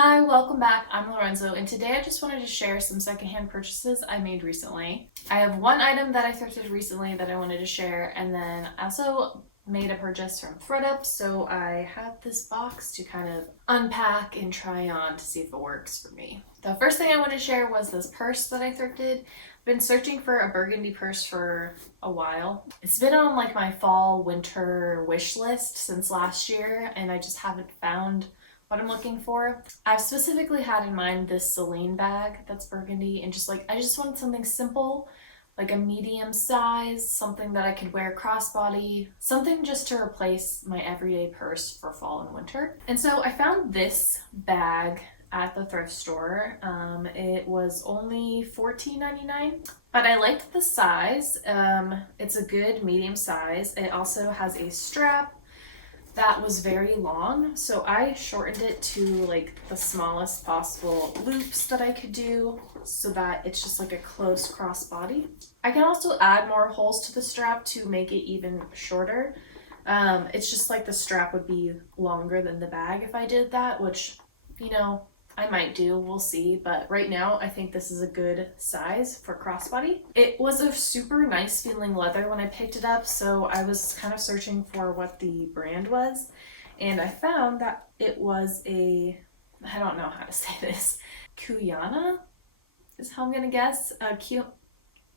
Hi, welcome back. I'm Lorenzo, and today I just wanted to share some secondhand purchases I made recently. I have one item that I thrifted recently that I wanted to share, and then I also made a purchase from Thredup, so I have this box to kind of unpack and try on to see if it works for me. The first thing I wanted to share was this purse that I thrifted. I've been searching for a burgundy purse for a while. It's been on like my fall winter wish list since last year, and I just haven't found what I'm looking for. I've specifically had in mind this Celine bag that's burgundy, and I just wanted something simple, like a medium size, something that I could wear crossbody, something just to replace my everyday purse for fall and winter. And so I found this bag at the thrift store. It was only $14.99, but I liked the size. It's a good medium size. It also has a strap that was very long, so I shortened it to like the smallest possible loops that I could do so that it's just like a close crossbody. I can also add more holes to the strap to make it even shorter. It's just like the strap would be longer than the bag if I did that, which, I might do, we'll see, but right now I think this is a good size for crossbody. It was a super nice feeling leather when I picked it up, so I was kind of searching for what the brand was, and I found that it was I don't know how to say this, Cuyana is how I'm gonna guess, a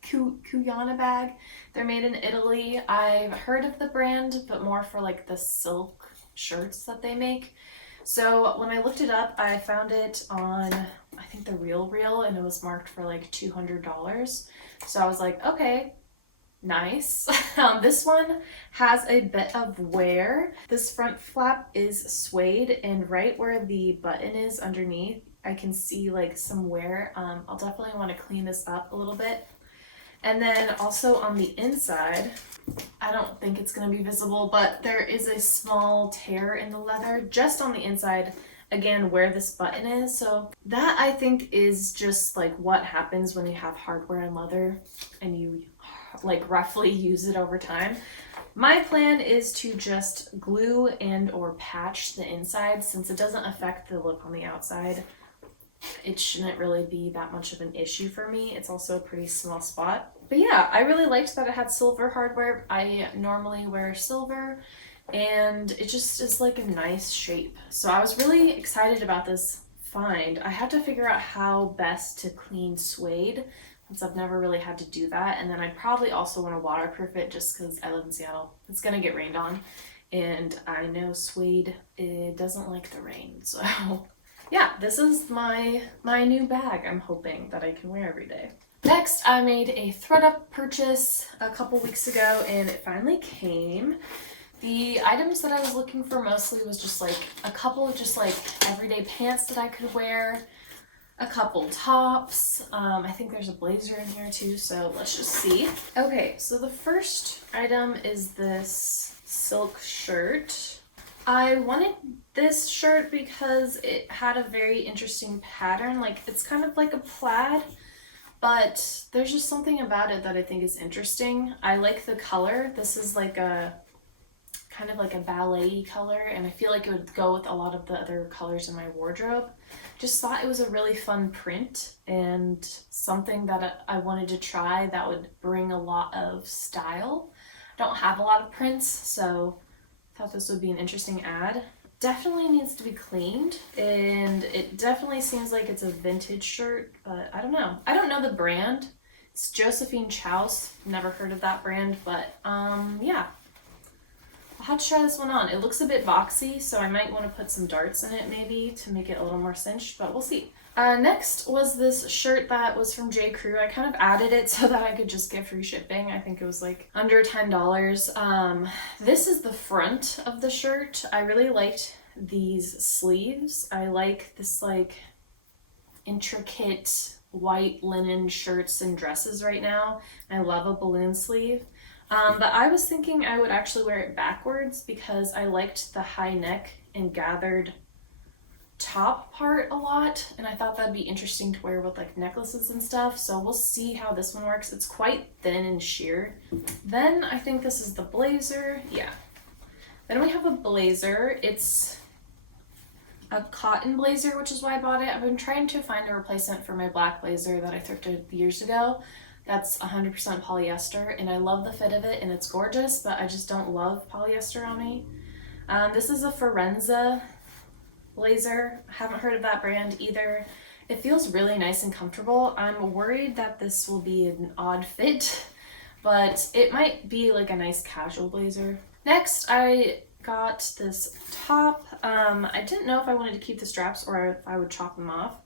Cuyana bag. They're made in Italy. I've heard of the brand, but more for like the silk shirts that they make. So when I looked it up, I found it on, I think the Real, and it was marked for like $200. So I was like, okay, nice. This one has a bit of wear. This front flap is suede, and right where the button is underneath, I can see like some wear. I'll definitely want to clean this up a little bit. And then also on the inside, I don't think it's going to be visible, but there is a small tear in the leather just on the inside, again, where this button is. So that I think is just like what happens when you have hardware and leather and you like roughly use it over time. My plan is to just glue and or patch the inside since it doesn't affect the look on the outside. It shouldn't really be that much of an issue for me. It's also a pretty small spot. But yeah, I really liked that it had silver hardware. I normally wear silver, and it just is like a nice shape. So I was really excited about this find. I had to figure out how best to clean suede since I've never really had to do that. And then I'd probably also want to waterproof it just because I live in Seattle. It's gonna get rained on, and I know suede, it doesn't like the rain. So yeah, this is my new bag I'm hoping that I can wear every day. Next, I made a Thredup purchase a couple weeks ago, and it finally came. The items that I was looking for mostly was just like a couple of just like everyday pants that I could wear, a couple tops. I think there's a blazer in here too, so let's just see. Okay, so the first item is this silk shirt. I wanted this shirt because it had a very interesting pattern. Like, it's kind of like a plaid, but there's just something about it that I think is interesting. I like the color. This is like a kind of like a ballet color, and I feel like it would go with a lot of the other colors in my wardrobe. Just thought it was a really fun print and something that I wanted to try that would bring a lot of style. I don't have a lot of prints, so thought this would be an interesting ad. Definitely needs to be cleaned, and it definitely seems like it's a vintage shirt, but I don't know. I don't know the brand. It's Josephine Chouse. Never heard of that brand, but yeah. I'll have to try this one on. It looks a bit boxy, so I might want to put some darts in it maybe to make it a little more cinched, but we'll see. Next was this shirt that was from J. Crew. I kind of added it so that I could just get free shipping. I think it was like under $10. This is the front of the shirt. I really liked these sleeves. I like this like intricate white linen shirts and dresses right now. I love a balloon sleeve. But I was thinking I would actually wear it backwards because I liked the high neck and gathered top part a lot, and I thought that'd be interesting to wear with like necklaces and stuff, so we'll see how this one works. It's quite thin and sheer. Then I think this is the blazer. Yeah. Then we have a blazer. It's a cotton blazer, which is why I bought it. I've been trying to find a replacement for my black blazer that I thrifted years ago. That's 100% polyester, and I love the fit of it, and it's gorgeous, but I just don't love polyester on me. This is a Forenza blazer. I haven't heard of that brand either. It feels really nice and comfortable. I'm worried that this will be an odd fit, but it might be like a nice casual blazer. Next, I got this top. I didn't know if I wanted to keep the straps or if I would chop them off.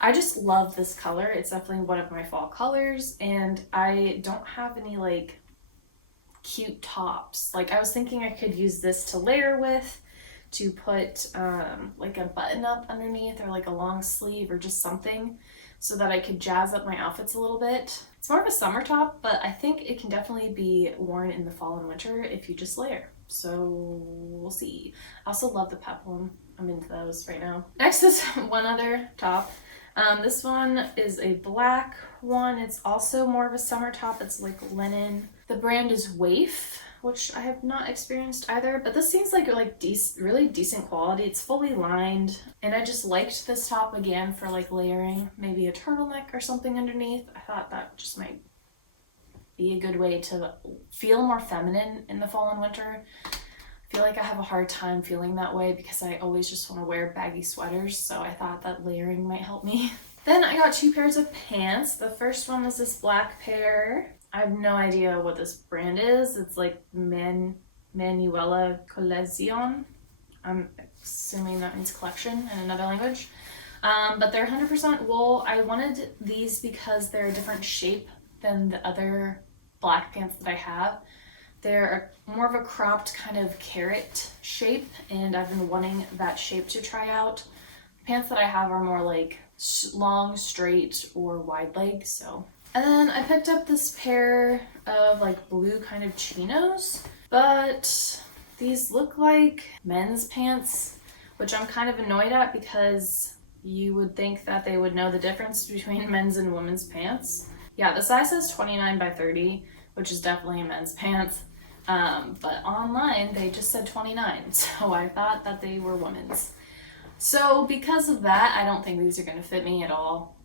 I just love this color. It's definitely one of my fall colors, and I don't have any like cute tops. Like I was thinking I could use this to layer with, to put like a button up underneath or like a long sleeve or just something so that I could jazz up my outfits a little bit. It's more of a summer top, but I think it can definitely be worn in the fall and winter if you just layer. So we'll see. I also love the peplum. I'm into those right now. Next is one other top. This one is a black one. It's also more of a summer top. It's like linen. The brand is Waif, which I have not experienced either, but this seems like really decent quality. It's fully lined, and I just liked this top again for like layering, maybe a turtleneck or something underneath. I thought that just might be a good way to feel more feminine in the fall and winter. I feel like I have a hard time feeling that way because I always just want to wear baggy sweaters, so I thought that layering might help me. Then I got 2 pairs of pants. The first one was this black pair. I have no idea what this brand is. It's like Manuela Colección. I'm assuming that means collection in another language. But they're 100% wool. I wanted these because they're a different shape than the other black pants that I have. They're more of a cropped kind of carrot shape, and I've been wanting that shape to try out. The pants that I have are more like long, straight, or wide leg, so. And then I picked up this pair of like blue kind of chinos, but these look like men's pants, which I'm kind of annoyed at because you would think that they would know the difference between men's and women's pants. Yeah, the size is 29 by 30, which is definitely a men's pants. But online they just said 29, so I thought that they were women's. So because of that, I don't think these are going to fit me at all,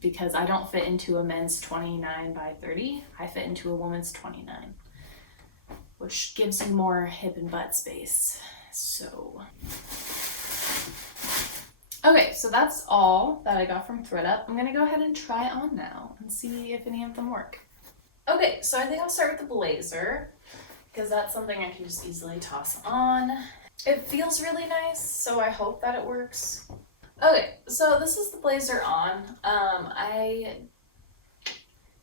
because I don't fit into a men's 29 by 30. I fit into a woman's 29, which gives you more hip and butt space. So okay, so that's all that I got from Thredup. I'm gonna go ahead and try on now and see if any of them work. Okay, so I think I'll start with the blazer, because that's something I can just easily toss on. It feels really nice, so I hope that it works. Okay, so this is the blazer on.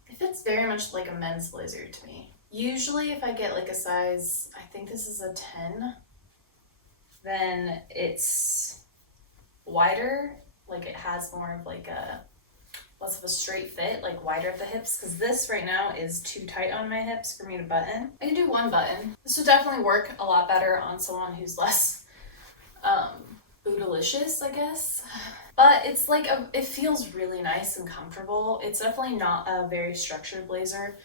It fits very much like a men's blazer to me. Usually if I get like a size, I think this is a 10, then it's wider, like it has more of like a less of a straight fit, like wider at the hips, because this right now is too tight on my hips for me to button. I can do one button. This would definitely work a lot better on someone who's less bootylicious, I guess. But it's like it feels really nice and comfortable. It's definitely not a very structured blazer,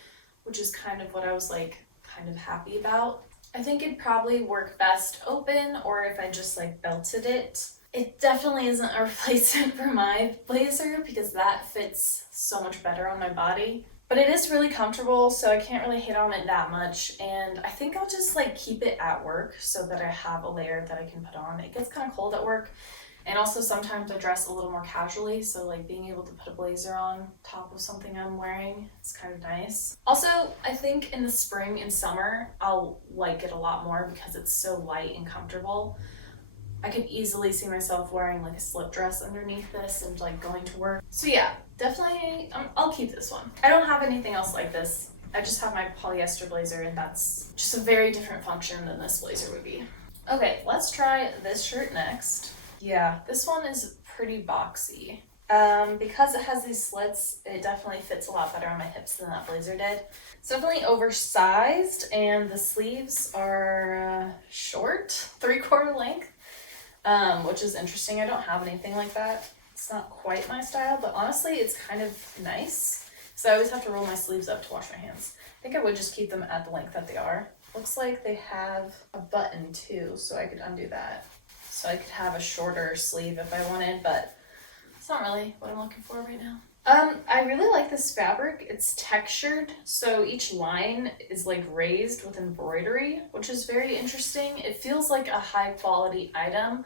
which is kind of what I was like kind of happy about. I think it'd probably work best open, or if I just like belted it. It definitely isn't a replacement for my blazer because that fits so much better on my body. But it is really comfortable, so I can't really hate on it that much. And I think I'll just like keep it at work so that I have a layer that I can put on. It gets kind of cold at work. And also sometimes I dress a little more casually, so like being able to put a blazer on top of something I'm wearing is kind of nice. Also, I think in the spring and summer, I'll like it a lot more because it's so light and comfortable. I could easily see myself wearing like a slip dress underneath this and like going to work. So yeah, definitely I'll keep this one. I don't have anything else like this. I just have my polyester blazer, and that's just a very different function than this blazer would be. Okay, let's try this shirt next. Yeah, this one is pretty boxy. Because it has these slits, it definitely fits a lot better on my hips than that blazer did. It's definitely oversized, and the sleeves are short, 3/4 length. Which is interesting. I don't have anything like that. It's not quite my style, but honestly, it's kind of nice. So I always have to roll my sleeves up to wash my hands. I think I would just keep them at the length that they are. Looks like they have a button too, so I could undo that. so I could have a shorter sleeve if I wanted, but it's not really what I'm looking for right now. I really like this fabric. It's textured, so each line is like raised with embroidery, which is very interesting. It feels like a high quality item.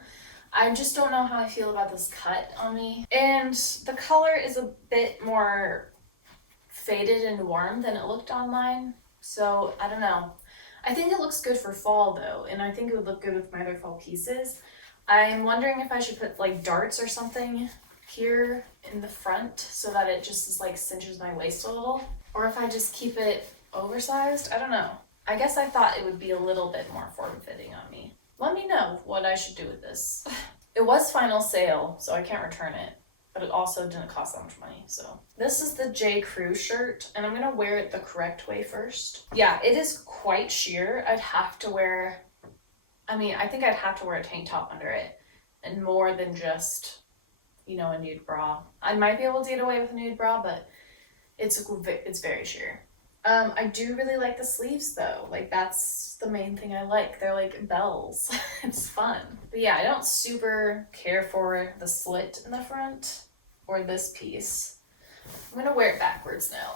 I just don't know how I feel about this cut on me. And the color is a bit more faded and warm than it looked online. So I don't know. I think it looks good for fall though, and I think it would look good with my other fall pieces. I'm wondering if I should put like darts or something here in the front so that it just is like cinches my waist a little, or if I just keep it oversized. I don't know. I guess I thought it would be a little bit more form-fitting on me. Let me know what I should do with this. It was final sale, so I can't return it, but it also didn't cost that much money. So this is the J. Crew shirt, and I'm gonna wear it the correct way first. Yeah, it is quite sheer. I think I'd have to wear a tank top under it, and more than just, a nude bra. I might be able to get away with a nude bra, but it's very sheer. I do really like the sleeves though. Like, that's the main thing I like. They're like bells. It's fun. But yeah, I don't super care for the slit in the front or this piece. I'm gonna wear it backwards now.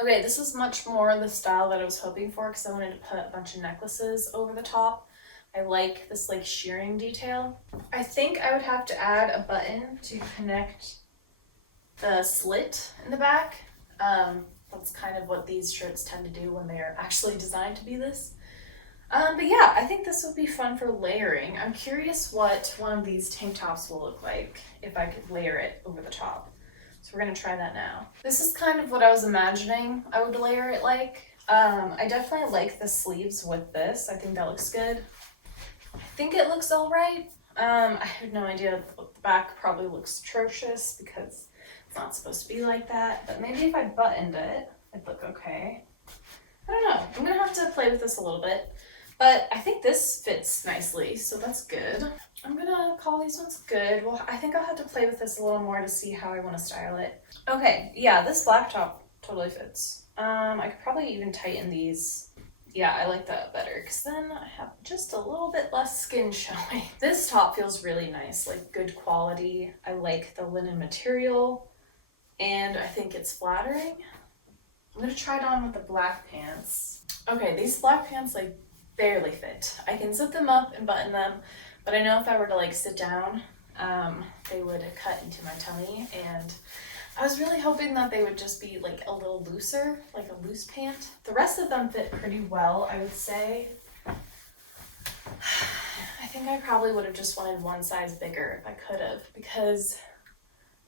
Okay, this is much more the style that I was hoping for because I wanted to put a bunch of necklaces over the top. I like this like shearing detail. I think I would have to add a button to connect the slit in the back. That's kind of what these shirts tend to do when they're actually designed to be this. But yeah, I think this would be fun for layering. I'm curious what one of these tank tops will look like if I could layer it over the top. So we're gonna try that now. This is kind of what I was imagining I would layer it like. I definitely like the sleeves with this. I think that looks good. I think it looks all right. I have no idea. The back probably looks atrocious because it's not supposed to be like that, but maybe if I buttoned it, it'd look okay. I don't know. I'm gonna have to play with this a little bit, but I think this fits nicely, so that's good. I'm gonna call these ones good. Well, I think I'll have to play with this a little more to see how I want to style it. Okay, yeah, this black top totally fits. I could probably even tighten these. Yeah, I like that better because then I have just a little bit less skin showing. This top feels really nice, like good quality. I like the linen material, and I think it's flattering. I'm gonna try it on with the black pants. Okay, these black pants like barely fit. I can zip them up and button them, but I know if I were to like sit down, they would cut into my tummy, and I was really hoping that they would just be like a little looser, like a loose pant. The rest of them fit pretty well, I would say. I think I probably would have just wanted one size bigger if I could have, because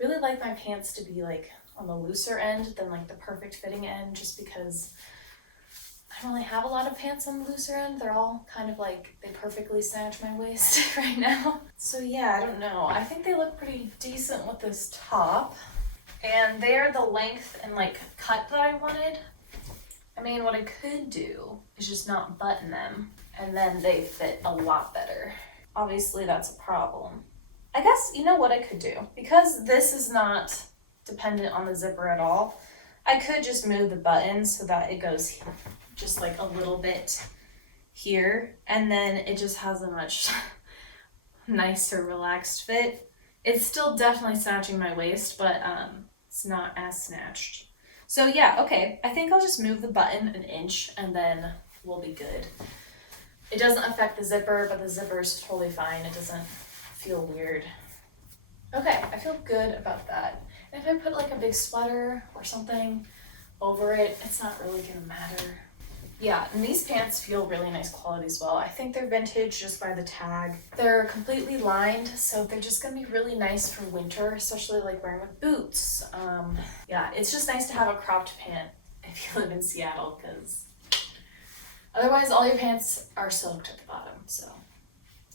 I really like my pants to be like on the looser end than like the perfect fitting end, just because I don't really have a lot of pants on the looser end. They're all kind of like, they perfectly snatch my waist right now. So yeah, I don't know. I think they look pretty decent with this top. And they are the length and like cut that I wanted. I mean, what I could do is just not button them, and then they fit a lot better. Obviously, that's a problem. I guess, you know what I could do? Because this is not dependent on the zipper at all, I could just move the button so that it goes just like a little bit here, and then it just has a much nicer, relaxed fit. It's still definitely snatching my waist, but it's not as snatched. So yeah, okay, I think I'll just move the button an inch and then we'll be good. It doesn't affect the zipper, but the zipper is totally fine. It doesn't feel weird. Okay, I feel good about that. And if I put like a big sweater or something over it, it's not really gonna matter. Yeah, and these pants feel really nice quality as well. I think they're vintage just by the tag. They're completely lined, so they're just gonna be really nice for winter, especially like wearing with boots. Yeah, it's just nice to have a cropped pant if you live in Seattle, because otherwise all your pants are soaked at the bottom, so.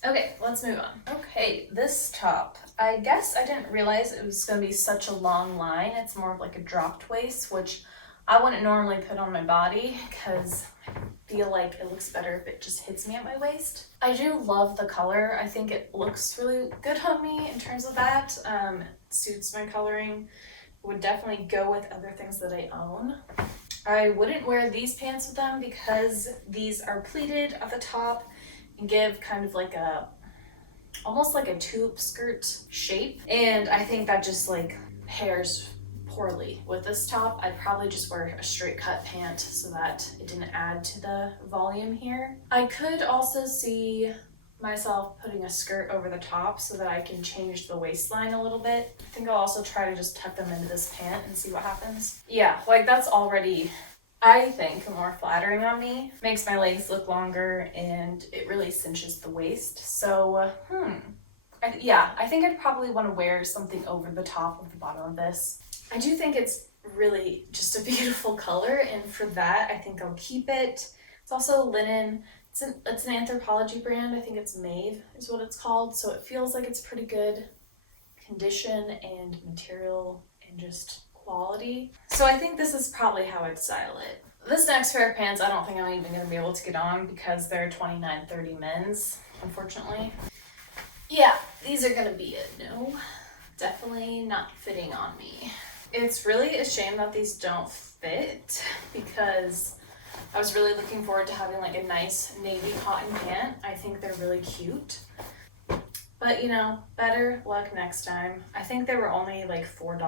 Okay, let's move on. Okay, this top. I guess I didn't realize it was gonna be such a long line. It's more of like a dropped waist, which I wouldn't normally put on my body because I feel like it looks better if it just hits me at my waist. I do love the color. I think it looks really good on me in terms of that. It suits my coloring. It would definitely go with other things that I own. I wouldn't wear these pants with them because these are pleated at the top and give kind of like a almost like a tube skirt shape, and I think that just like pairs poorly with this top. I'd probably just wear a straight cut pant so that it didn't add to the volume here. I could also see myself putting a skirt over the top so that I can change the waistline a little bit. I think I'll also try to just tuck them into this pant and see what happens. Yeah, like that's already, I think, more flattering on me. Makes my legs look longer and it really cinches the waist. So, I think I'd probably want to wear something over the top of the bottom of this. I do think it's really just a beautiful color, and for that, I think I'll keep it. It's also linen. It's an Anthropology brand. I think it's Maeve is what it's called. So it feels like it's pretty good condition and material and just quality. So I think this is probably how I'd style it. This next pair of pants, I don't think I'm even going to be able to get on because they're 29-30 men's, unfortunately. Yeah, these are going to be a no. Definitely not fitting on me. It's really a shame that these don't fit because I was really looking forward to having like a nice navy cotton pant. I think they're really cute. But you know, better luck next time. I think they were only like $4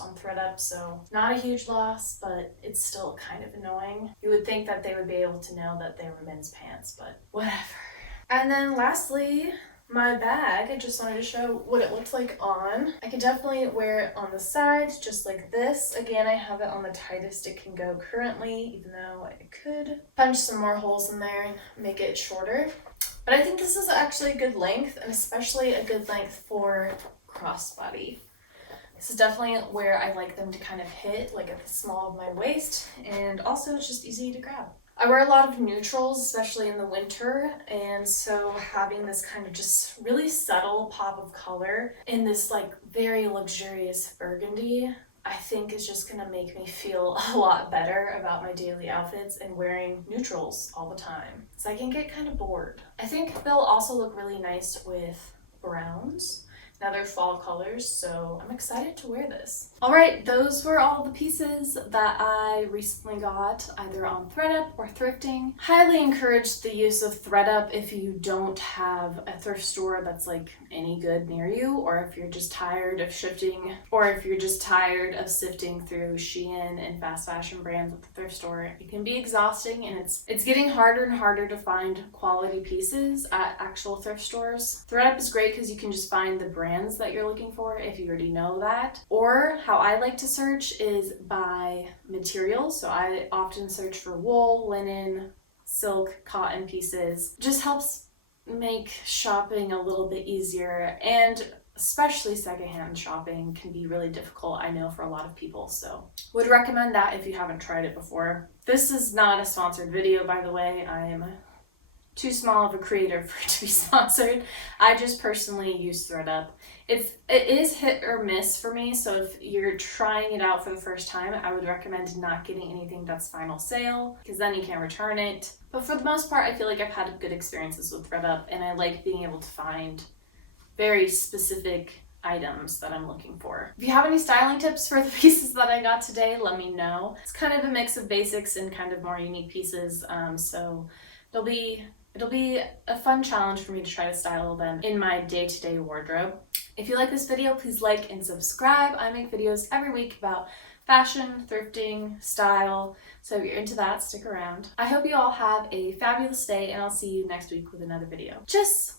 on Thredup, so not a huge loss, but it's still kind of annoying. You would think that they would be able to know that they were men's pants, but whatever. And then lastly, my bag. I just wanted to show what it looks like on. I could definitely wear it on the sides, just like this. Again, I have it on the tightest it can go currently, even though I could punch some more holes in there and make it shorter. But I think this is actually a good length, and especially a good length for crossbody. This is definitely where I like them to kind of hit, like at the small of my waist, and also it's just easy to grab. I wear a lot of neutrals, especially in the winter, and so having this kind of just really subtle pop of color in this like very luxurious burgundy, I think is just gonna make me feel a lot better about my daily outfits and wearing neutrals all the time. So I can get kind of bored. I think they'll also look really nice with browns. Now they're fall colors, so I'm excited to wear this. All right, those were all the pieces that I recently got either on Thredup or thrifting. Highly encourage the use of Thredup if you don't have a thrift store that's like any good near you, or if you're just tired of shifting, or if you're just tired of sifting through Shein and fast fashion brands at the thrift store. It can be exhausting, and it's getting harder and harder to find quality pieces at actual thrift stores. Thredup is great because you can just find the brands that you're looking for if you already know that. Or how I like to search is by materials. So I often search for wool, linen, silk, cotton pieces. Just helps make shopping a little bit easier, and especially secondhand shopping can be really difficult, I know, for a lot of people. So would recommend that if you haven't tried it before. This is not a sponsored video, by the way. I am too small of a creator for it to be sponsored. I just personally use Thredup. It is hit or miss for me, so if you're trying it out for the first time, I would recommend not getting anything that's final sale, because then you can't return it. But for the most part, I feel like I've had good experiences with Thredup, and I like being able to find very specific items that I'm looking for. If you have any styling tips for the pieces that I got today, let me know. It's kind of a mix of basics and kind of more unique pieces, so it'll be a fun challenge for me to try to style them in my day-to-day wardrobe. If you like this video, please like and subscribe. I make videos every week about fashion, thrifting, style, so if you're into that, stick around. I hope you all have a fabulous day, and I'll see you next week with another video. Tschüss!